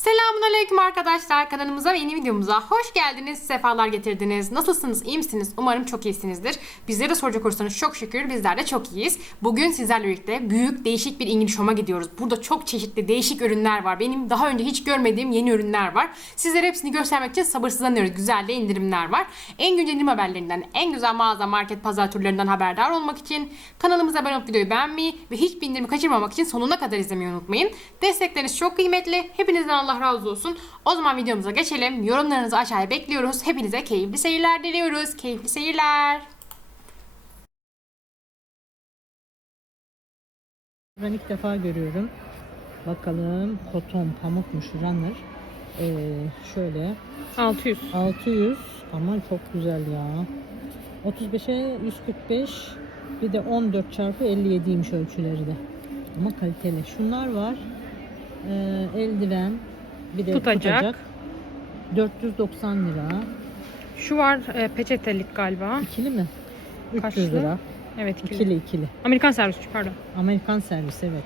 เส้น Selamünaleyküm arkadaşlar kanalımıza ve yeni videomuza hoş geldiniz, sefalar getirdiniz. Nasılsınız, iyi misiniz? Umarım çok iyisinizdir. Bizlere soracak olursanız çok şükür bizler de çok iyiyiz. Bugün sizlerle birlikte büyük değişik bir İngiliz Home'a gidiyoruz. Burada çok çeşitli değişik ürünler var. Benim daha önce hiç görmediğim yeni ürünler var. Sizlere hepsini göstermek için sabırsızlanıyoruz. Güzel de indirimler var. En güncel indirim haberlerinden, en güzel mağaza, market, pazar turlarından haberdar olmak için kanalımıza abone olup videoyu beğenmeyi ve hiçbir indirimi kaçırmamak için sonuna kadar izlemeyi unutmayın. Destekleriniz çok kıymetli. Hepinizden Allah razı olsun. O zaman videomuza geçelim. Yorumlarınızı aşağıya bekliyoruz. Hepinize keyifli seyirler diliyoruz. Keyifli seyirler. Ben ilk defa görüyorum. Bakalım koton pamukmuş runner. Ee, şöyle 600. 600 aman çok güzel ya. 35'e 145 bir de 14 çarpı 57'ymiş ölçüleri de. Ama kaliteli. Şunlar var. Ee, eldiven bir de Tutacak. tutacak. 490 lira. Şu var e, peçetelik galiba. İkili mi? 300 Kaçlı? lira. Evet ikili. İkili ikili. Amerikan servis pardon. Amerikan servis evet.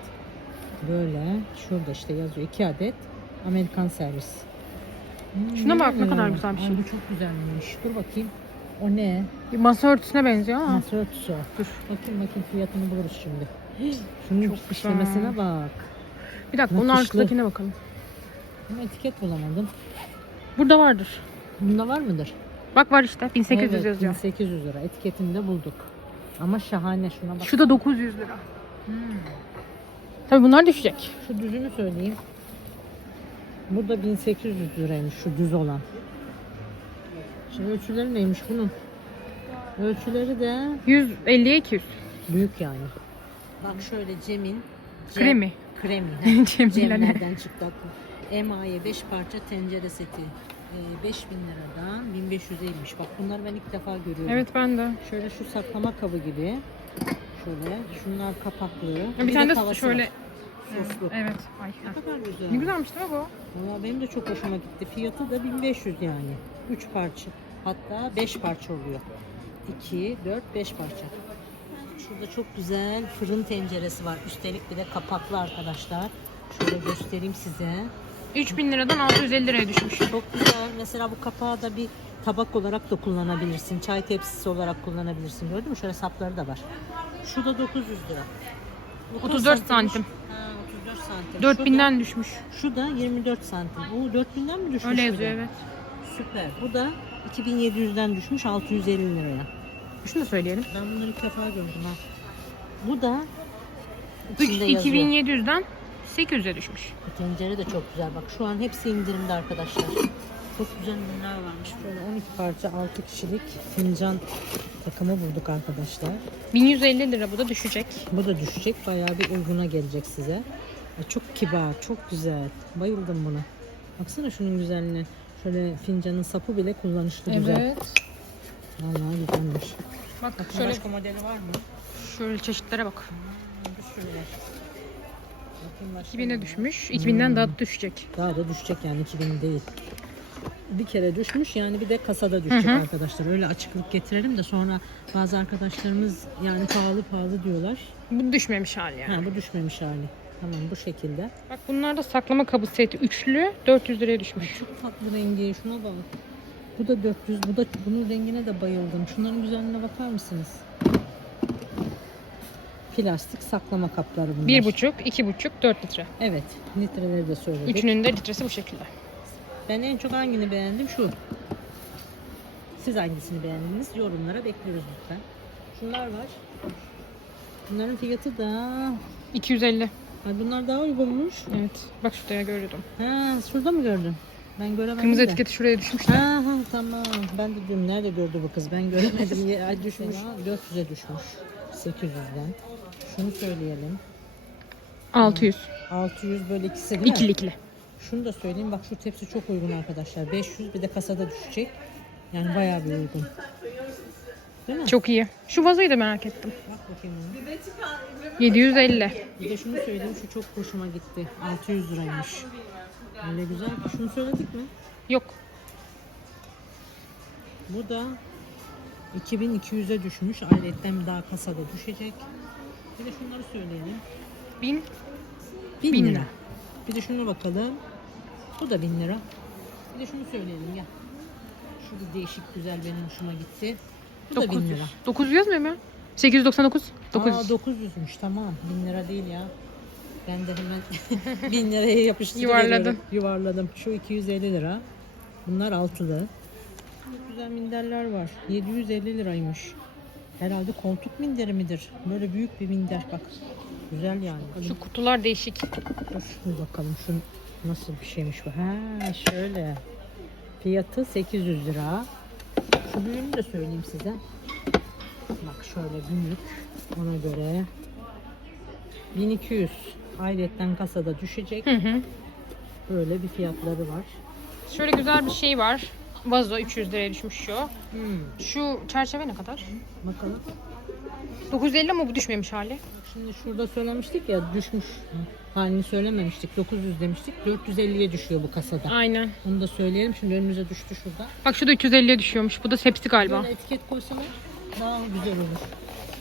Böyle şurada işte yazıyor 2 adet Amerikan servis. Hmm, Şuna bak, ne kadar güzel bir Ay, şey. bu çok güzelmiş. Dur bakayım. O ne? Bir masa örtüsüne benziyor ama. Nasıl örtüsü o? Dur. Bakayım bakayım fiyatını buluruz şimdi. Şunun Çok işlemesine bak. Bir dakika onun Nakışlı. arkasındakine bakalım. Ama etiket bulamadım. Burada vardır. Bunda var mıdır? Bak var işte 1800 evet, yazıyor. 1800 lira. Etiketini de bulduk. Ama şahane şuna bak. Şu da 900 lira. Hmm. Tabii bunlar düşecek. Şu düzünü söyleyeyim. Bu da 1800 liraymış şu düz olan. Şimdi ölçüleri neymiş bunun? Ölçüleri de 150'ye 200. büyük yani. Bak şöyle Cem'in Cem- Kremi. Kremi. Ne? Cemlerden çıktı aklıma. Emaye 5 parça tencere seti. Ee, 5000 liradan 1550'ymiş. Bak bunları ben ilk defa görüyorum. Evet ben de. Şöyle şu saklama kabı gibi. Şöyle. Şunlar kapaklı. Bir, tane de tavası şöyle. var. Soslu. Evet. Ay, Ne kadar güzel. Ne güzelmiş değil mi bu? Valla benim de çok hoşuma gitti. Fiyatı da 1500 yani. 3 parça. Hatta 5 parça oluyor. 2, 4, 5 parça. Şurada çok güzel fırın tenceresi var. Üstelik bir de kapaklı arkadaşlar. Şöyle göstereyim size. 3000 liradan 650 liraya düşmüş. Çok güzel. Mesela bu kapağı da bir tabak olarak da kullanabilirsin. Çay tepsisi olarak kullanabilirsin. Gördün mü? Şöyle sapları da var. Şu da 900 lira. Bu kaç 34 santimmiş? santim. Ha, 34 santim. 4000'den düşmüş. Şu da 24 santim. Oo 4000'den mi düşmüş? Öyle yazıyor evet. Süper. Bu da 2700'den düşmüş 650 liraya. Şunu da söyleyelim. Ben bunları ilk defa gördüm ha. Bu da içinde yazıyor. 2700'den 800'e düşmüş. Tencere de çok güzel. Bak şu an hepsi indirimde arkadaşlar. Çok güzel ürünler varmış. Böyle 12 parça 6 kişilik fincan takımı bulduk arkadaşlar. 1150 lira bu da düşecek. Bu da düşecek. Bayağı bir uyguna gelecek size. Çok kibar, çok güzel. Bayıldım buna. Baksana şunun güzelliğine. Şöyle fincanın sapı bile kullanışlı güzel. Vallahi güzelmiş. Bak Bakın şöyle başka modeli var mı? şöyle çeşitlere bak. Bir sürü 2000'e ne? düşmüş. 2000'den daha da düşecek. Daha da düşecek yani 2000 değil. Bir kere düşmüş yani bir de kasada düşecek Hı hı. arkadaşlar. Öyle açıklık getirelim de sonra bazı arkadaşlarımız yani pahalı pahalı diyorlar. Bu düşmemiş hali yani. Ha bu düşmemiş hali. Tamam bu şekilde. Bak bunlar da saklama kabı seti üçlü 400 liraya düşmüş. Çok tatlı rengi. Şuna bak. Bu da 400. Bu da bunun rengine de bayıldım. Şunların güzelliğine bakar mısınız? Plastik saklama kapları bunlar. 1,5, 2,5, 4 litre. Evet. Litreleri de söyledik. Üçünün de litresi bu şekilde. Ben en çok hangini beğendim? Şu. Siz hangisini beğendiniz? Yorumlara bekliyoruz lütfen. Şunlar var. Bunların fiyatı da... 250. Ay bunlar daha uygunmuş. Evet. Bak şurada ya gördüm. Ha, şurada mı gördün? Ben göremedim Kırmızı de. etiketi şuraya düşmüş. Ha, ha tamam. Ben de diyorum nerede gördü bu kız? Ben göremedim. Ay düşmüş. 400'e düşmüş. 800'den. Şunu söyleyelim. 600. 600 böyle ikisi değil mi? İkili ikili. Şunu da söyleyeyim. Bak şu tepsi çok uygun arkadaşlar. 500 bir de kasada düşecek. Yani bayağı bir uygun. Değil mi? Çok iyi. Şu vazoyu da merak ettim. Bak bakayım ona. 750. Bir de şunu söyleyeyim. Şu çok hoşuma gitti. 600 liraymış. Öyle güzel. Şunu söyledik mi? Yok. Bu da 2200'e düşmüş. Ayrıca daha kasada düşecek. Bir de şunları söyleyelim. 1000. 1000 Bin lira. lira. Bir de şuna bakalım. Bu da 1000 lira. Bir de şunu söyleyelim gel. Şu bir değişik güzel benim hoşuma gitti. Bu da 1000 900. lira. 900 yazmıyor mu ya? 899. 900. Aa 900'müş tamam. 1000 lira değil ya. Ben de hemen 1000 liraya yapıştırıyorum. Yuvarladın. Yuvarladım. Şu 250 lira. Bunlar altılı. Çok güzel minderler var. 750 liraymış. Herhalde koltuk minderi midir? Böyle büyük bir minder bak. Güzel yani. Şu kutular değişik. Dur bir bakalım şu nasıl bir şeymiş bu. Ha şöyle. Fiyatı 800 lira. Şu büyüğünü de söyleyeyim size. Bak şöyle büyük. Ona göre 1200. Ayrıyetten kasada düşecek. Hı hı. Böyle bir fiyatları var. Şöyle güzel bir şey var. Vazo 300 liraya düşmüş şu. Hmm, Şu çerçeve ne kadar? bakalım. 950 ama bu düşmemiş hali. Şimdi şurada söylemiştik ya düşmüş halini söylememiştik. 900 demiştik. 450'ye düşüyor bu kasada. Aynen. Onu da söyleyelim. Şimdi önümüze düştü şurada. Bak şu da 350'ye düşüyormuş. Bu da hepsi galiba. Böyle etiket koysalar daha güzel olur.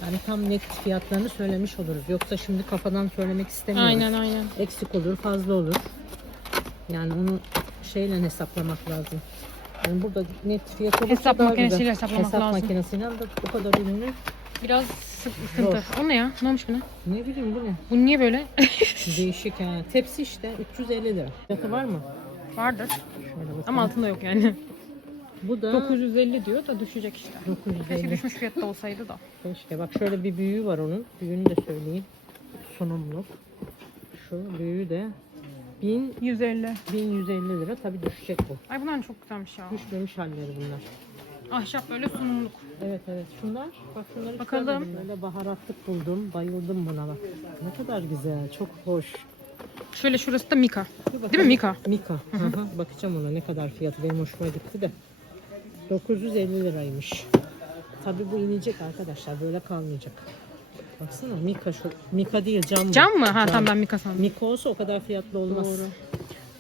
Yani tam net fiyatlarını söylemiş oluruz. Yoksa şimdi kafadan söylemek istemiyoruz. Aynen aynen. Eksik olur, fazla olur. Yani onu şeyle hesaplamak lazım. Yani burada net fiyat olursa Hesap daha makinesiyle güzel. hesaplamak Hesap lazım. makinesiyle de o kadar ürünü Biraz sık- sıkıntı. O ne ya? Ne olmuş buna? ne bileyim bu ne? Bu niye böyle? Değişik ha. Tepsi işte 350 lira. Fiyatı var mı? Vardır. Şöyle bakalım. Ama altında yok yani. bu da 950 diyor da düşecek işte. 950. Keşke düşmüş fiyatta olsaydı da. Keşke. Bak şöyle bir büyüğü var onun. Büyüğünü de söyleyeyim. Sunumluk. Şu büyüğü de 1000 150. 1150 lira. Tabii düşecek bu. Ay bunlar çok güzelmiş ya. Düşmemiş halleri bunlar. Ahşap böyle sunumluk. Evet evet. Şunlar bak şunları Bakalım. Böyle baharatlık buldum. Bayıldım buna bak. Ne kadar güzel. Çok hoş. Şöyle şurası da Mika. Değil mi Mika? Mika. Hı. Bakacağım ona ne kadar fiyatı. Benim hoşuma gitti de. 950 liraymış. Tabii bu inecek arkadaşlar. Böyle kalmayacak. Baksana Mika şu. Mika değil cam bu. Cam mı? Ha tamam ben Mika sandım. Mika olsa o kadar fiyatlı olmaz. Doğru.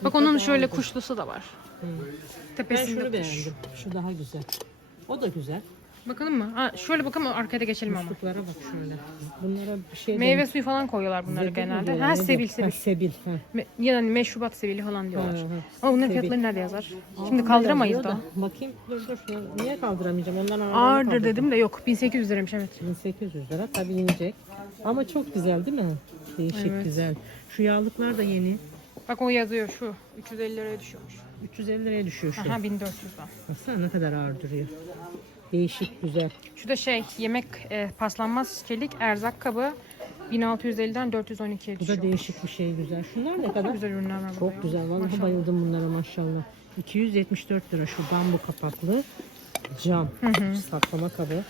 Bak onun şöyle kuşlusu da var. Hı. Ben Tepesinde şunu kuş. beğendim. Şu daha güzel. O da güzel. Bakalım mı? Ha, şöyle bakalım arkaya da geçelim ama. Musluklara bak şöyle. Bunlara bir şey Meyve suyu falan koyuyorlar bunları mi genelde. diyorlar, Ha nedir? sebil Ha, sebil. sebil. Ha. Me- yani meşrubat sebili falan diyorlar. Ha, ha. Ama bunların Sebil. fiyatları nerede yazar? Şimdi ne kaldıramayız da. Bakayım dur dur. şunu Niye kaldıramayacağım? Ondan Ağırdır dedim de yok. 1800 liraymış evet. 1800 lira tabii inecek. Ama çok güzel değil mi? Değişik Evet. güzel. Şu yağlıklar da yeni. Bak o yazıyor şu. 350 liraya düşüyormuş. 350 liraya düşüyor şu. Aha 1400'den. Baksana ne kadar ağır duruyor. Değişik güzel. Şu da şey yemek e, paslanmaz çelik erzak kabı 1650'den 412'ye Bu düşüyor. da değişik bir şey güzel. Şunlar ne Çok kadar? güzel ürünler var Çok ya. güzel. Vallahi Maşallah. bayıldım bunlara maşallah. 274 lira şu bambu kapaklı cam saklama kabı.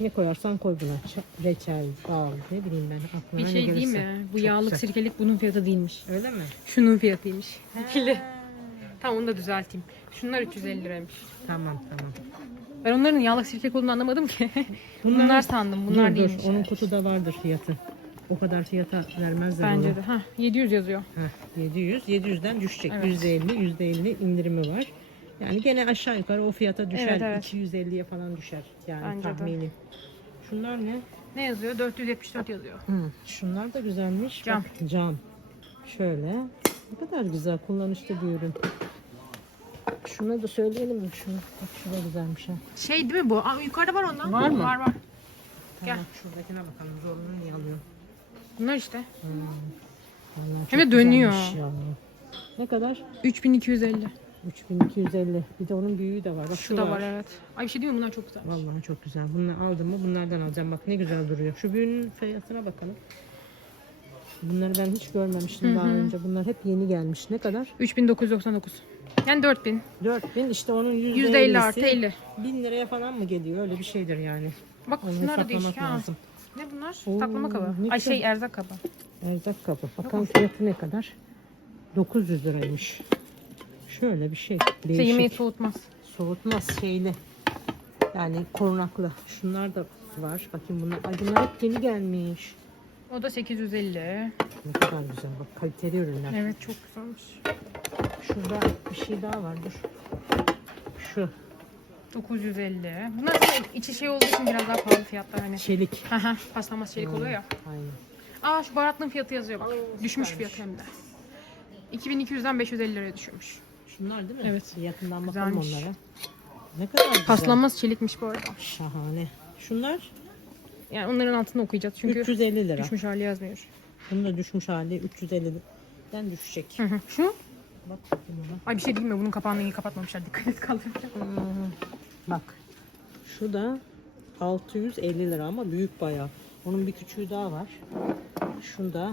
Ne koyarsan koy buna. Reçel, bal, ne bileyim ben aklına Bir ne şey değil gelirse. mi? Bu Çok yağlık güzel. sirkelik bunun fiyatı değilmiş. Öyle mi? Şunun fiyatıymış. Bile. Tamam onu da düzelteyim. Şunlar 350 liraymış. Tamam tamam. Ben onların yağlık sirkelik olduğunu anlamadım ki. Bunlar, sandım. Bunlar dur, değilmiş. Dur, onun kutuda vardır fiyatı. O kadar fiyata vermezler Bence onu. de. Ha 700 yazıyor. Heh, 700. 700'den düşecek. Evet. %50, %50 indirimi var. Yani gene aşağı yukarı o fiyata düşer. Evet, evet. 250'ye falan düşer. Yani Bence de. tahmini. Şunlar ne? Ne yazıyor? 474 yazıyor. Hı, şunlar da güzelmiş. Cam. Bak, cam. Şöyle. Ne kadar güzel kullanışlı bir ürün. Şuna da söyleyelim mi şunu? Bak şu da güzelmiş ha. Şey değil mi bu? Aa, yukarıda var ondan. Var mı? Var var. Gel. Tamam, şuradakine bakalım. Zorunu niye alıyor? Bunlar işte. Vallahi Hem çok de dönüyor. güzelmiş ya. Ne kadar? 3250. 3250. Bir de onun büyüğü de var. Bak Şu da var evet. Ay bir şey diyor mu? Bunlar çok güzel. Vallahi çok güzel. Bunu aldım mı bunlardan alacağım. Bak ne güzel duruyor. Şu büyüğünün fiyatına bakalım. Bunları ben hiç görmemiştim daha önce. Bunlar hep yeni gelmiş. Ne kadar? 3999. Yani 4000. 4000 işte onun %50'si. %50 artı 50. 1000 liraya falan mı geliyor? Öyle bir şeydir yani. Bak Onu şunlar değişik ha. lazım. Ne bunlar? Oo, Taklama kabı. ne Ay şey erzak kabı. Erzak kabı. Bakalım fiyatı ne kadar? 900 liraymış. Şöyle bir şey. Değişik. yemeği soğutmaz. Soğutmaz şeyli. Yani korunaklı. Şunlar da var. Bakayım bunlar. Ay bunlar hep yeni gelmiş. O da 850. Ne kadar güzel. Bak kaliteli ürünler. Evet çok güzelmiş. Şurada bir şey daha var. Dur. Şu 950. Bunlar zaten içi şey olduğu için biraz daha pahalı fiyatlar hani. çelik. Haha paslanmaz çelik oluyor ya. Aynen. Aa şu baharatlığın fiyatı yazıyor bak. Oo, Düşmüş süpermiş. fiyat hem de. 2200'den 550 liraya düşürmüş. Şunlar değil mi? Evet. Yakından bakalım Güzelmiş. onlara. Ne kadar güzel. Paslanmaz çelikmiş bu arada. Şahane. Şunlar Yani onların altını okuyacağız çünkü 350 lira. düşmüş hali yazmıyor. Bunun da düşmüş hali 350'den düşecek. Hı hı. Şu? Bak bakayım. Ay bir şey değil mi? Bunun kapağını iyi kapatmamışlar. Dikkat et kaldıracak. Bak. Şu da 650 lira ama büyük bayağı. Onun bir küçüğü daha var. Şunda.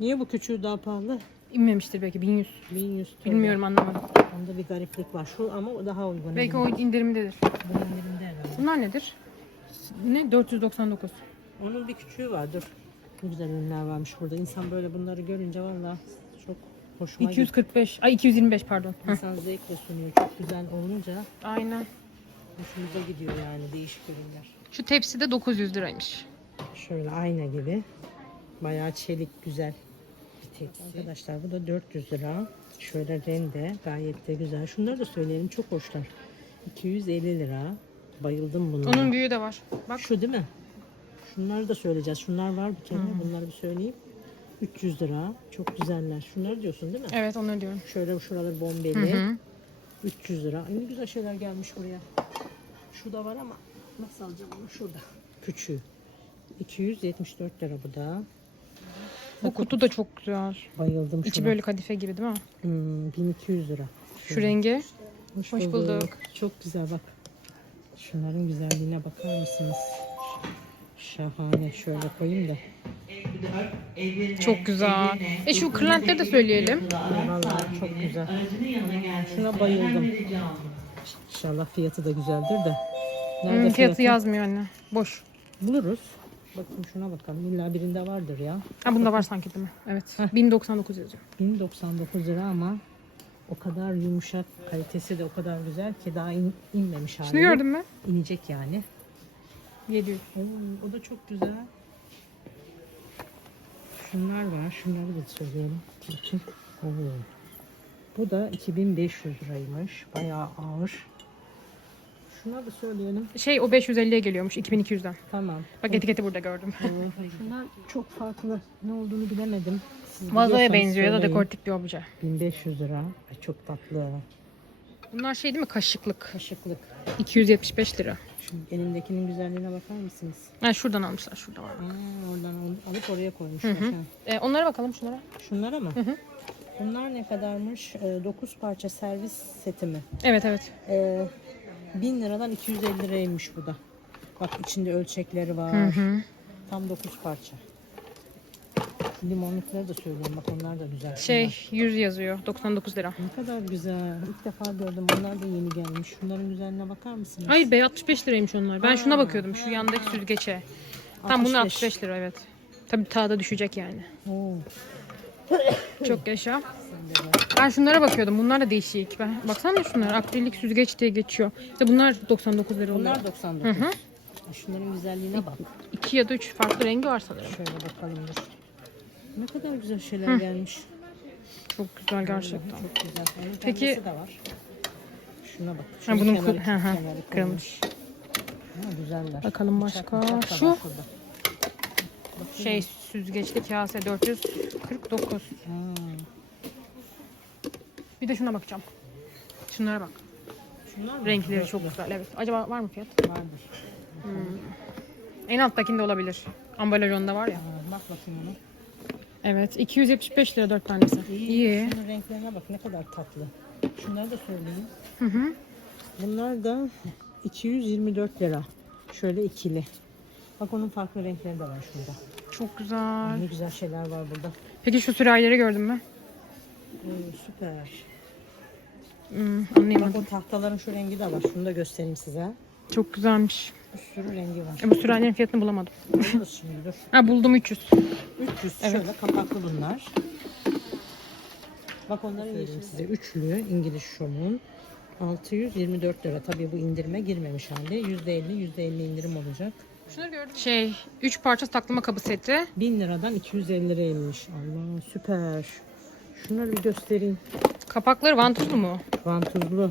Niye bu küçüğü daha pahalı? İnmemiştir belki 1100. 1100 TL. Bilmiyorum anlamadım. Onda bir gariplik var. Şu ama o daha uygun. Belki o indirimdedir. Bu indirimde herhalde. Bunlar nedir? Ne? 499. Onun bir küçüğü var. Dur. Ne güzel ürünler varmış burada. İnsan böyle bunları görünce valla çok hoşuma gidiyor. 245. Ay 225 pardon. Hı. İnsan zevkle sunuyor. Çok güzel olunca Aynen. hoşumuza gidiyor yani değişik ürünler. Şu tepsi de 900 liraymış. Şöyle ayna gibi. Bayağı çelik güzel bir tepsi. Arkadaşlar bu da 400 lira. Şöyle rende gayet de güzel. Şunları da söyleyelim çok hoşlar. 250 lira. Bayıldım bunlara. Onun büyüğü de var. Bak. Şu değil mi? Şunları da söyleyeceğiz. Şunlar var bir kere. Bunları bir söyleyeyim. 300 lira. Çok güzeller. Şunları diyorsun değil mi? Evet onu diyorum. Şöyle şuralar Hı bombeli. hı. 300 lira. Ay ne güzel şeyler gelmiş buraya. Şu da var ama nasıl alacağım onu? Şurada. Küçüğü. 274 lira bu da. Bu kutu da çok güzel. Bayıldım İçi şuna. böyle kadife gibi değil mi? Hmm, 1200 lira. Şu rengi. Hoş, Hoş bulduk. Çok güzel bak. Şunların güzelliğine bakar mısınız? Şahane. Şöyle koyayım da. Çok güzel. E şu kırlentleri de söyleyelim. Vallahi çok güzel. Şuna bayıldım. İnşallah fiyatı da güzeldir de. Nerede Hmm, fiyatı yazmıyor anne. Boş. Buluruz. Bakın şuna bakalım. İlla birinde vardır ya. Ha bunda var sanki değil mi? Evet. 1099 yazıyor. 1099 lira ama o kadar yumuşak, kalitesi de o kadar güzel ki daha in- inmemiş hali. Şunu gördün mü? İnecek yani. 700. Oo, o da çok güzel. Şunlar var. Şunları da. Oo. Bu da 2500 liraymış. Bayağı ağır. Şuna da söyleyelim. Şey o 550'ye geliyormuş 2200'den. Tamam. Bak etiketi burada gördüm. Şunlar çok farklı. Ne olduğunu bilemedim. Siz Vazoya biliyorsanız benziyor ya da söyleyin. dekoratif bir obje. 1500 lira. Ay, çok tatlı. Bunlar şey değil mi kaşıklık. Kaşıklık. 275 lira. Elimdekinin güzelliğine bakar mısınız? Ha şuradan almışlar şurada var. Aa, oradan al- alıp oraya koymuşlar. Ha. E, onlara bakalım şunlara. Şunlara mı? hı. Bunlar ne kadarmış? 9 parça servis seti mi? Evet evet. Ee, 1000 liradan 250 liraymış bu da. Bak içinde ölçekleri var. Hı hı. Tam 9 parça. Limonlukları da söyleyeyim. Bak onlar da güzel. Şey 100 yazıyor 99 lira. Ne kadar güzel. İlk defa gördüm. Onlar da yeni gelmiş. Şunların güzelliğine bakar mısınız? Hayır be 65 liraymış onlar. Ben şuna Aa. bakıyordum şu yandaki süzgeçe. Tam bunlar 65. 65 lira evet. Tabii daha da düşecek yani. Oo. Çok yaşa. Ben şunlara bakıyordum. Bunlar da değişik. Ben baksana şunlar. Akrilik süzgeç diye geçiyor. İşte bunlar 99 lira oluyor. Bunlar 99. Hı hı. Şunların güzelliğine bak. 2 ya da 3 farklı rengi var sanırım. Şöyle bakalım dur. Ne kadar güzel şeyler gelmiş. Çok güzel gerçekten. Çok güzel. Onun Peki- de var. Şuna bak. Ha, Şunun bunun kenarı- kır- hı hı, kenarı kırılmış. Ha, güzeller. Bakalım Bıçak, başka. bıçak da var Şu- şurada. Bakayım. Şey süzgeçli kase 449. Ha, Bir de şuna bakacağım. Şunlara bak. şunlar mı? Renkleri çok güzel. Evet. Acaba var mı fiyat? Vardır. En alttakinde olabilir. Ambalaj onda var ya. Ha, bak bakayım ona. Evet. 275 lira 4 tanesi. İyi. Şunun renklerine bak ne kadar tatlı. Şunları da söyleyeyim. Hı hı. Bunlar da 224 lira. Şöyle ikili. Bak onun farklı renkleri de var şurada. Çok güzel. Ne güzel şeyler var burada. Peki şu sürahileri gördün mü? Oo, süper. Hmm, Bak anlayamadım. o tahtaların şu rengi de var. Şunu da göstereyim size. Çok güzelmiş. Bir sürü rengi var. E, bu sürahilerin fiyatını bulamadım. Buluruz şimdi dur. Ha buldum 300. 300 şöyle kapaklı bunlar. Bak onları söyleyeyim size. Üçlü İngiliz şomun. 624 lira. Tabii bu indirime girmemiş hali. %50 %50 indirim olacak. Şunları gördüm. Şey 3 parça saklama kabı seti. 1000 liradan 250 liraya inmiş. Allah süper. Şunları bir göstereyim. Kapakları vantuzlu mu? Vantuzlu.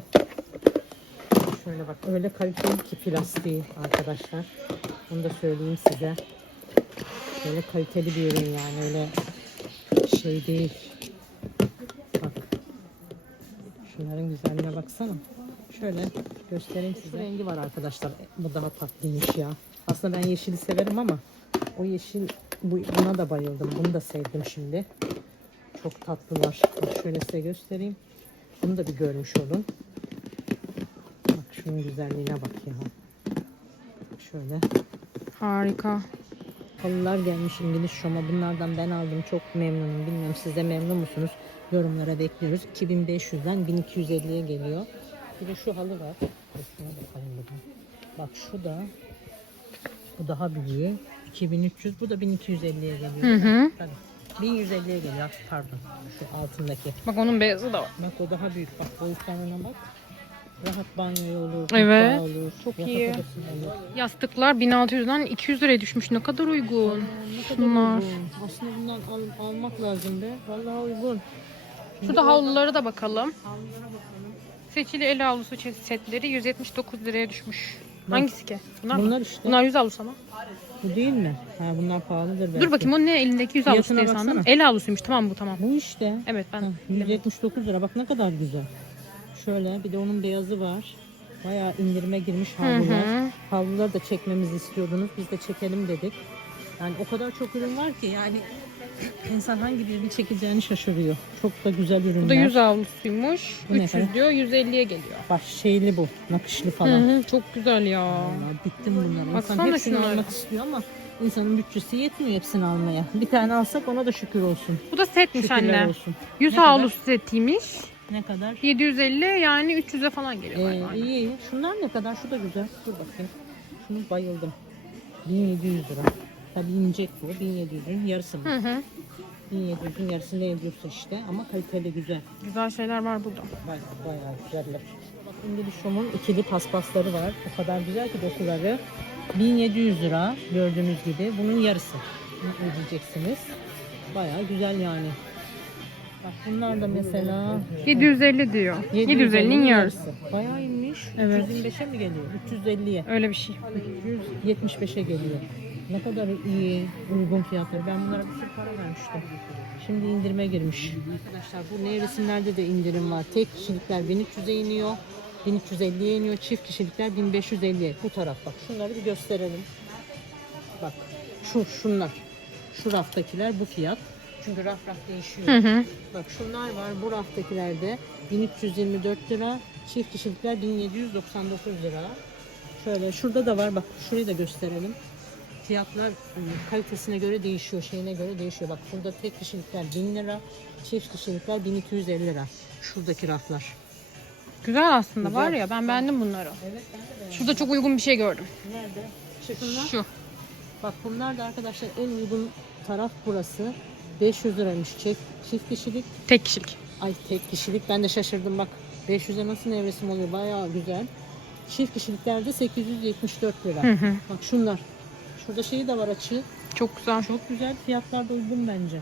Şöyle bak öyle kaliteli ki plastiği arkadaşlar. Onu da söyleyeyim size. Böyle kaliteli bir ürün yani öyle şey değil. Bak. Şunların güzelliğine baksana. Şöyle göstereyim size. Şu rengi var arkadaşlar. Bu daha tatlıymış ya. Aslında ben yeşili severim ama o yeşil bu, buna da bayıldım. Bunu da sevdim şimdi. Çok tatlılar. Bak şöyle size göstereyim. Bunu da bir görmüş olun. Şunun güzelliğine bak ya. Şöyle. Harika. Halılar gelmiş İngiliz Şom'a. Bunlardan ben aldım. Çok memnunum. Bilmiyorum siz de memnun musunuz? Yorumlara bekliyoruz. 2500'den 1250'ye geliyor. Bir de şu halı var. Şuna bakalım buradan. Bak şu da bu daha büyüğü. 2300 bu da 1250'ye geliyor. Hı hı. Tabii. 1150'ye geliyor. Pardon. Şu altındaki. Bak onun beyazı da var. Bak o daha büyük. Bak boyutlarına bak. Rahat banyo olur. Evet. olur. Çok yatak iyi. olur. Yastıklar 1600'den 200 liraya düşmüş. Ne kadar uygun. Ne kadar Şunlar. uygun. Aslında bundan al- almak lazım be. Vallahi uygun. Şurada havlulara da bakalım. Seçili el havlusu setleri 179 liraya düşmüş. Hangisi ki? Bunlar, mı? Bunlar işte. Bunlar yüz havlusu ama. Bu değil mi? Ha bunlar pahalıdır belki. Dur bakayım o ne elindeki yüz havlusu diye sandım. El havlusuymuş tamam bu tamam. Bu işte. Evet ben Ha, bilemedim. 179 lira. Bak ne kadar güzel. Şöyle bir de onun beyazı var. Bayağı indirime girmiş Hı havlular. hı. Havluları da çekmemizi istiyordunuz. Biz de çekelim dedik. Yani o kadar çok ürün var ki yani insan hangi birini çekeceğini şaşırıyor. Çok da güzel ürünler. Bu da yüz havlusuymuş. Bu ne 300 kadar? diyor 150'ye geliyor. Bak şeyli bu. Nakışlı Hı falan. hı, çok güzel ya. Vallahi bittim bunları. Baksana İnsan hepsini şunlara. almak istiyor ama insanın bütçesi yetmiyor hepsini almaya. Bir tane alsak ona da şükür olsun. Bu da setmiş Şükürler anne. olsun. Yüz Ne kadar? setiymiş. Ne kadar? 750 yani 300'e falan geliyor Ee, galiba. iyi iyi. Şunlar ne kadar? Şu da güzel. Dur bakayım. Şunu bayıldım. 1700 lira. Tabii inecek bu. 1700'ün yarısı mı? Hı hı. 1700'ün yarısı ne ediyorsa işte. Ama kaliteli güzel. Güzel şeyler var burada. Bayağı, bayağı güzeller. Bak İngiliz Şom'un ikili paspasları var. O kadar güzel ki dokuları. 1700 lira gördüğünüz gibi. Bunun yarısı. Bunu ödeyeceksiniz. Bayağı güzel yani. Bak bunlar da mesela 750 diyor. 750'nin yarısı. Bayağı inmiş. Evet. 325'e mi geliyor? 350'ye. Öyle bir şey. 175'e geliyor. Ne kadar iyi, uygun fiyatlar. Ben bunlara bir sürü para vermiştim. Şimdi indirime girmiş. Arkadaşlar bu nevresimlerde de indirim var. Tek kişilikler 1300'e iniyor. 1350'ye iniyor. Çift kişilikler 1550'ye. Bu taraf bak. Şunları bir gösterelim. Bak. Şu, şunlar. Şu raftakiler bu fiyat. Çünkü raf raf değişiyor. Hı hı. Bak şunlar var bu raftakilerde 1324 lira, çift kişilikler 1799 lira. Şöyle şurada da var bak şurayı da gösterelim. Fiyatlar hani, kalitesine göre değişiyor, şeyine göre değişiyor. Bak şurada tek kişilikler 1000 lira, çift kişilikler 1250 lira. Şuradaki raflar. Güzel aslında Güzel. var ya ben beğendim bunları. Evet ben de beğendim. Şurada çok uygun bir şey gördüm. Nerede? Şunlar. Şu. Bak bunlar da arkadaşlar en uygun taraf burası. 500 liraymış çift, çift kişilik. Tek kişilik. Ay tek kişilik ben de şaşırdım bak. 500'e nasıl nevresim oluyor bayağı güzel. Çift kişiliklerde 874 lira. Hı hı. Bak şunlar. Şurada şeyi de var açığı. Çok güzel. Çok güzel fiyatlar da uygun bence.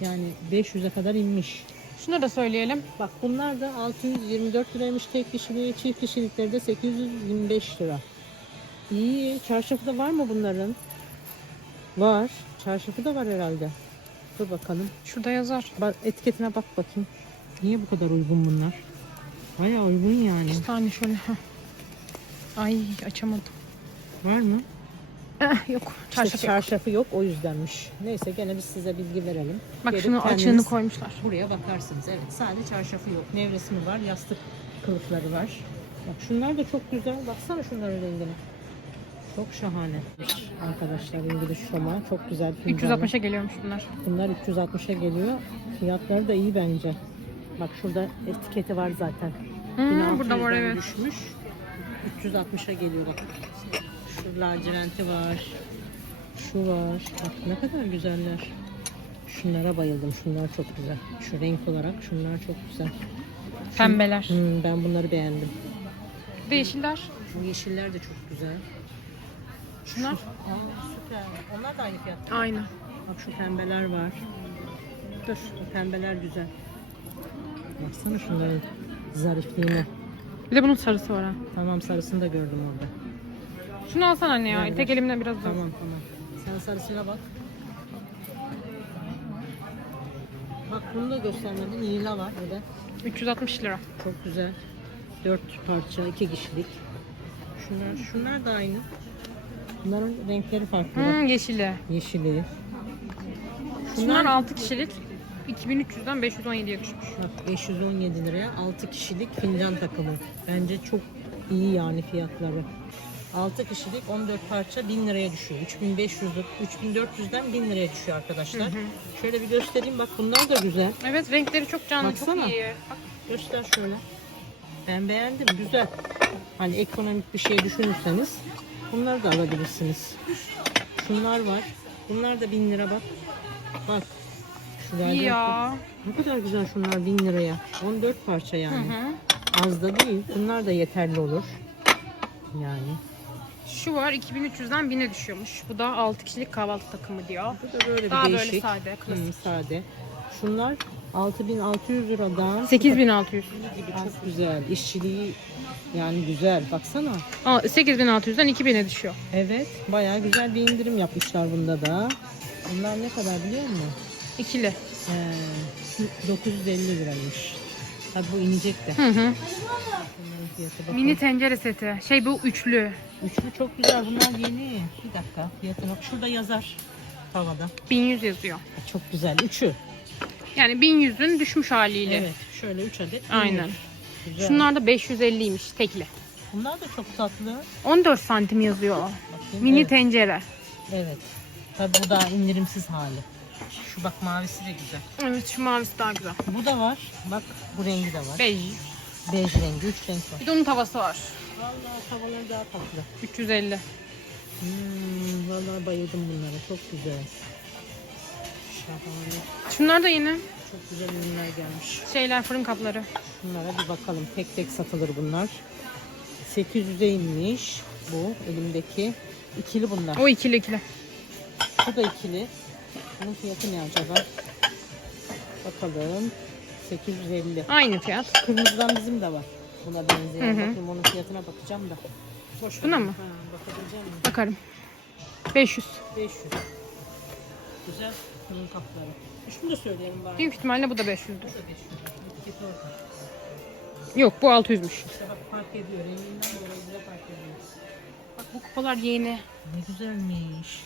Yani 500'e kadar inmiş. Şunu da söyleyelim. Bak bunlar da 624 liraymış tek kişiliği. Çift kişiliklerde de 825 lira. İyi. Çarşafı da var mı bunların? Var. Çarşafı da var herhalde. Dur bakalım. Şurada yazar. Bak etiketine bak bakayım. Niye bu kadar uygun bunlar? Bayağı uygun yani. Bir tane şöyle. heh. Ay açamadım. Var mı? Eh, yok. İşte Çarşaf yok. çarşafı yok o yüzdenmiş. Neyse gene biz size bilgi verelim. Bak Gelip şunu açığını koymuşlar. Buraya bakarsınız. Evet sadece çarşafı yok. Nevresimi var, yastık kılıfları var. Bak şunlar da çok güzel. Baksana şunların rengine. Çok şahane. Arkadaşlar İngiliz Şoma çok güzel fincanlar. 360'a geliyormuş bunlar. Bunlar 360'a geliyor. Fiyatları da iyi bence. Bak şurada etiketi var zaten. Hmm, burada var 1600'den evet. Düşmüş. 360'a geliyor bak. Şu laciventi var. Şu var. Bak ne kadar güzeller. Şunlara bayıldım. Şunlar çok güzel. Şu renk olarak şunlar çok güzel. Pembeler. Hmm, ben bunları beğendim. De yeşiller. Bu yeşiller de çok güzel. Şunlar. Aa, süper. Onlar da aynı fiyat. Aynı. Bak şu pembeler var. Dur, bu pembeler güzel. Baksana şunların zarifliğine. Bir de bunun sarısı var ha. Tamam sarısını da gördüm orada. Şunu alsana anne ya. Ver, ver. Tek elimle biraz zor. Tamam tamam. Sen sarısına bak. Bak bunu da göstermedin. Lila var bir de. 360 lira. Çok güzel. 4 parça, 2 kişilik. Şunlar, şunlar da aynı. Bunların renkleri farklı. bak. Hmm, yeşili. Yeşili. Şunlar 6 kişilik. 2300'den 517'ye düşmüş. Bak 517 liraya 6 kişilik fincan takımı. Bence çok iyi yani fiyatları. 6 kişilik 14 parça 1000 liraya düşüyor. 3500 3400'den 1000 liraya düşüyor arkadaşlar. Şöyle bir göstereyim bak bunlar da güzel. Evet renkleri çok canlı, Baksana. çok iyi. Bak, Göster şöyle. Ben beğendim güzel. Hani ekonomik bir şey düşünürseniz bunları da alabilirsiniz. Şunlar var. Bunlar da 1000 lira bak. Bak. İyi ya. Ne kadar güzel şunlar 1000 liraya. 14 parça Hı yani. hı. Az da değil. Bunlar da yeterli olur. Yani. Şu var 2300'den 1000'e düşüyormuş. Bu da 6 kişilik kahvaltı takımı diyor. Bu da böyle bir Daha değişik. böyle sade, klasik. Hı, sade. Şunlar 6600 liradan 8600. gibi çok güzel. İşçiliği yani güzel. Baksana. Aa, 8600'den 2000'e düşüyor. Evet. Bayağı güzel bir indirim yapmışlar bunda da. Bunlar ne kadar biliyor musun? İkili. Ee, 950 liraymış. Tabii bu inecek de. Hı hı. Fiyatı. Mini tencere seti. Şey bu üçlü. Üçlü çok güzel. Bunlar yeni. Bir dakika. Fiyatını şurada yazar. Tavada. 1100 yazıyor. Çok güzel. Üçü. Yani 1100'ün düşmüş haliyle. Evet. Şöyle üç adet. Aynen. iniyor. Güzel. Şunlar da 550'ymiş tekli. Bunlar da çok tatlı. 14 santim yazıyor. Bakayım. Mini evet. tencere. evet. Tabii bu da indirimsiz hali. Şu bak mavisi de güzel. Evet şu mavisi daha güzel. Bu da var. Bak bu rengi de var. Bej. Bej rengi. Üç renk var. Bir de onun tavası var. Vallahi havaları daha tatlı. 350. Hmm, vallahi bayıldım bunlara. Çok güzel. Şahane. Şunlar da yine Çok güzel ürünler gelmiş. şeyler fırın kapları. Bunlara bir bakalım. Tek tek satılır bunlar. 800'e inmiş bu elimdeki. İkili bunlar. O ikili ikili. Bu da ikili. Bunun fiyatı ne acaba? Bakalım. 850. Aynı fiyat. Kırmızıdan bizim de var. Buna benzeyen. Hı hı. Bakayım onun fiyatına bakacağım da. Boş Buna mı? Ha, bakabileceğim mi? Bakarım. 500. 500. Güzel fırın kapları. Şunu da söyleyelim bari. Büyük ihtimalle bu da 500'dür. Bu da 500. Etiketi orada. Yok bu 600'müş. İşte bak fark ediyor. Renginden dolayı bile fark ediyor. Bak bu kupalar yeni. Ne güzelmiş.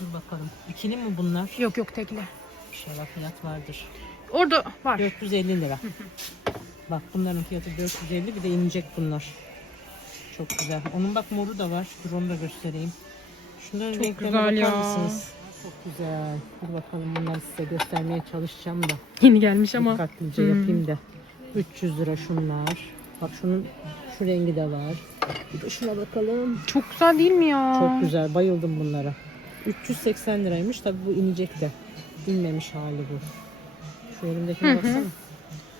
Dur bakalım. İkili mi bunlar? Yok yok tekli. İnşallah fiyat vardır. Orada var. 450 lira. bak bunların fiyatı 450 bir de inecek bunlar. Çok güzel. Onun bak moru da var. Dur onu da göstereyim. Şunların Çok renklerine güzel bakar ya. mısınız? Çok güzel. Dur bakalım bunları size göstermeye çalışacağım da. Yeni gelmiş ama. Dikkatlice Hmm. yapayım da. 300 lira şunlar. Bak şunun şu rengi de var. Bir de şuna bakalım. Çok güzel değil mi ya? Çok güzel. Bayıldım bunlara. 380 liraymış. Tabii bu inecek de. İnmemiş hali bu. Şu elimdekine Hı hı. baksana.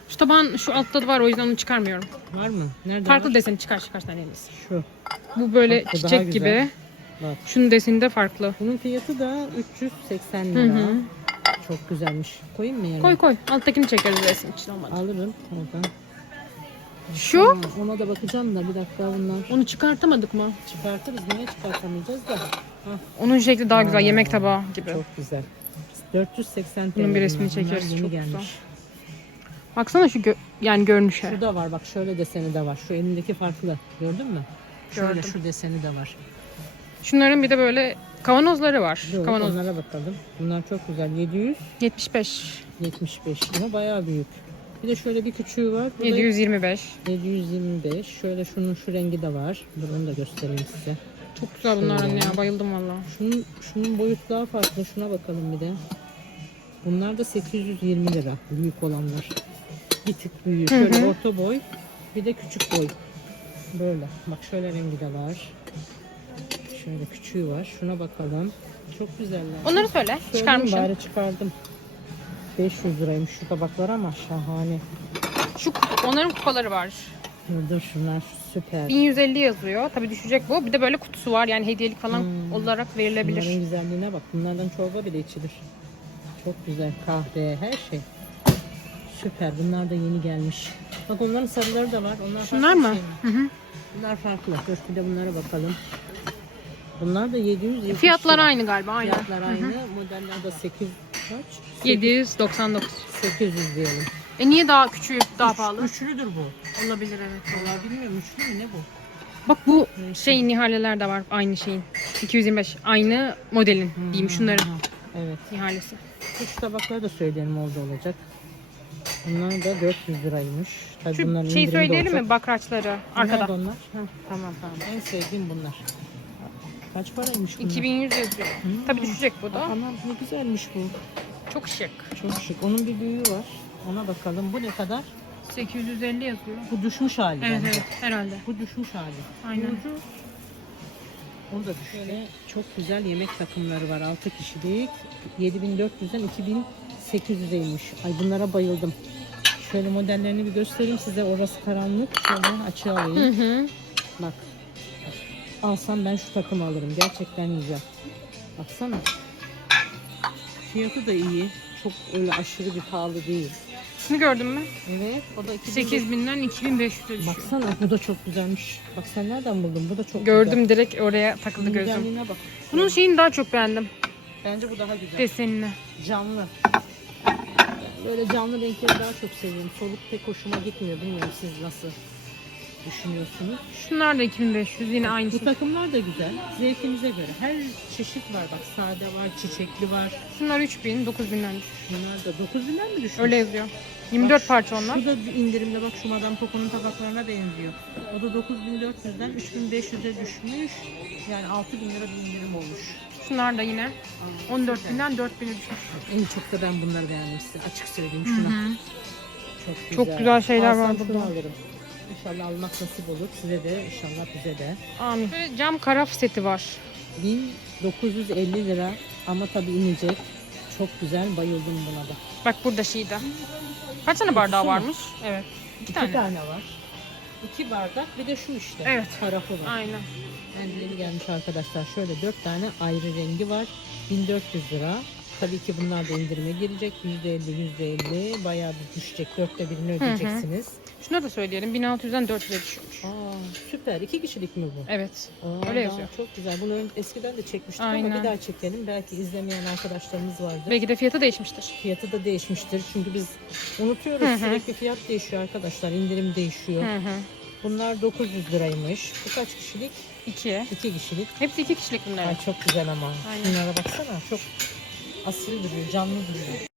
Şu taban şu altta da var o yüzden onu çıkarmıyorum. Var mı? Nerede Farklı var? deseni çıkar çıkarsan elimiz. Şu. Bu böyle Bak, çiçek gibi. Bak. Şunun deseni de farklı. Bunun fiyatı da 380 Hı lira. hı. Çok güzelmiş. Koyayım mı yerine? Koy koy. Alttakini çekeriz resim için olmadı. Alırım oradan. Şu Ha, ona da bakacağım da bir dakika bunlar. onu çıkartamadık mı? Çıkartırız. Niye çıkartamayacağız da? Hah, Onun şekli daha güzel. Yemek tabağı gibi. Çok güzel. 480 TL. Bunun bir resmini çekeriz, çok gelmiş. güzel. Baksana şu gö- yani görünüşe. Şu da var bak şöyle deseni de var. Şu elindeki farklı. Gördün mü? Şöyle Gördüm. şu deseni de var. Şunların bir de böyle kavanozları var. Dur Kavanoz. onlara bakalım. Bunlar çok güzel. 775 75. ama bayağı büyük. Bir de şöyle bir küçüğü var. Bu da 725. 725. Şöyle şunun şu rengi de var. Dur onu da göstereyim size. Çok güzel bunlar Şöyle. anne ya. Bayıldım valla. Şunun, şunun boyutu daha farklı. Şuna bakalım bir de. Bunlar da 820 lira. Büyük olanlar. Bir tık büyüğü. Şöyle orta boy. Bir de küçük boy. Böyle. Bak şöyle rengi de var. Şöyle küçüğü var. Şuna bakalım. Çok güzeller. Onları söyle. Söyleyeyim Çıkarmışım. Bari çıkardım. 500 liraymış şu tabaklar ama şahane. Şu onların kupaları var. Dur, dur şunlar süper. 1150 yazıyor. Tabii düşecek bu. Bir de böyle kutusu var. Yani hediyelik falan Hmm. olarak verilebilir. Bunların güzelliğine bak. Bunlardan çorba bile içilir. Çok güzel. Kahve, her şey. Süper. Bunlar da yeni gelmiş. Bak onların sarıları da var. Onlar Şunlar mı? şey Hı hı. Bunlar farklı. Dur bir de bunlara bakalım. Bunlar da 700 Fiyatlar aynı galiba. Aynı. Fiyatlar aynı. Modeller de 8 kaç? 799. 800 diyelim. E niye daha küçüğü daha pahalı? Üçlüdür bu. Olabilir evet. Vallahi bilmiyorum üçlü mü ne bu? Bak bu şey nihaleler de var aynı şeyin. 225 aynı modelin diyeyim şunların Evet. nihalesi. Şu tabakları da söyleyelim oldu olacak. Bunlar da 400 liraymış. Tabii Şu bunların söyleyelim mi bakraçları Nerede arkada. onlar? Heh, tamam tamam. En sevdiğim bunlar. Kaç paraymış bunlar? 2100 yazıyor. Tabii düşecek bu da. Anam ne güzelmiş bu. Çok şık. Çok şık. Onun bir büyüğü var. Ona bakalım. Bu ne kadar? 850 yazıyor. Bu düşmüş hali. Evet bence. evet herhalde. Bu düşmüş hali. Aynen. Ucu. O da düştü. Çok güzel yemek takımları var. 6 kişilik. 7400'den 2800'eymiş. Ay bunlara bayıldım. Şöyle modellerini bir göstereyim size. Orası karanlık. Şöyle açığa Hı alayım. hı. Bak. Alsam ben şu takımı alırım. Gerçekten güzel. Baksana. Fiyatı da iyi. Çok öyle aşırı bir pahalı değil. Şunu gördün mü? Evet. O da 2000 8000'den 2500'e düşüyor. Baksana bu da çok güzelmiş. Bak sen nereden buldun? Bu da çok Gördüm direkt oraya güzel. takıldı gözüm. Güzelliğine bak. Bunun şeyini daha çok beğendim. Bence bu daha güzel. Desenini. Canlı. Böyle canlı renkleri daha çok seviyorum. Soluk pek hoşuma gitmiyor. Bilmiyorum siz nasıl düşünüyorsunuz. Şunlar da 2500 yine aynı Bu şey. takımlar da güzel. Zevkimize göre. Her çeşit var. Bak sade var, çiçekli var. Şunlar 3000, 9000'den düşüyor. Bunlar da 9 binden mi düşmüş? Öyle yazıyor. 24 Bak, parça onlar. Şu da indirimde bak şu Madame Coco'nun tabaklarına benziyor. O da 9400'den 3500'e düşmüş. Yani 6000 lira bir indirim olmuş. Şunlar da yine 14.000'den 4000'e düşmüş. En çok da ben bunları beğendim size açık söyleyeyim Hı şuna. hı. Çok güzel. Çok güzel şeyler var burada. alırım. İnşallah almak nasip olur. Size de inşallah bize de. Amin. Böyle cam karaf seti var. 1950 lira ama tabii inecek. Çok güzel bayıldım buna da. Bak burada şeyde. Kaç tane bardağı İkisi mi? varmış? Evet. İki İki tane. tane var. İki bardak bir de şu işte. Evet. Tarafı var. Aynen. Kendileri gelmiş arkadaşlar. Şöyle dört tane ayrı rengi var. 1400 lira. Tabii ki bunlar da indirime girecek. %50, %50 bayağı bir düşecek. Dörtte birini ödeyeceksiniz. Şunu da söyleyelim. 1600'den 400'e düşüyormuş. Aa, süper. İki kişilik mi bu? Evet. Aa, Öyle yazıyor. Çok güzel. Bunu ön- eskiden de çekmiştik ama Aynen. bir daha çekelim. Belki izlemeyen arkadaşlarımız vardır. Belki de fiyatı değişmiştir. Fiyatı da değişmiştir. Çünkü biz unutuyoruz. Hı hı. Sürekli fiyat değişiyor arkadaşlar. İndirim değişiyor. Hı hı. Bunlar 900 liraymış. Bu kaç kişilik? 2. İki kişilik. Hepsi iki kişilik bunlar. Ay çok güzel ama. Aynen. Şunlara baksana. Çok asil duruyor. Canlı duruyor.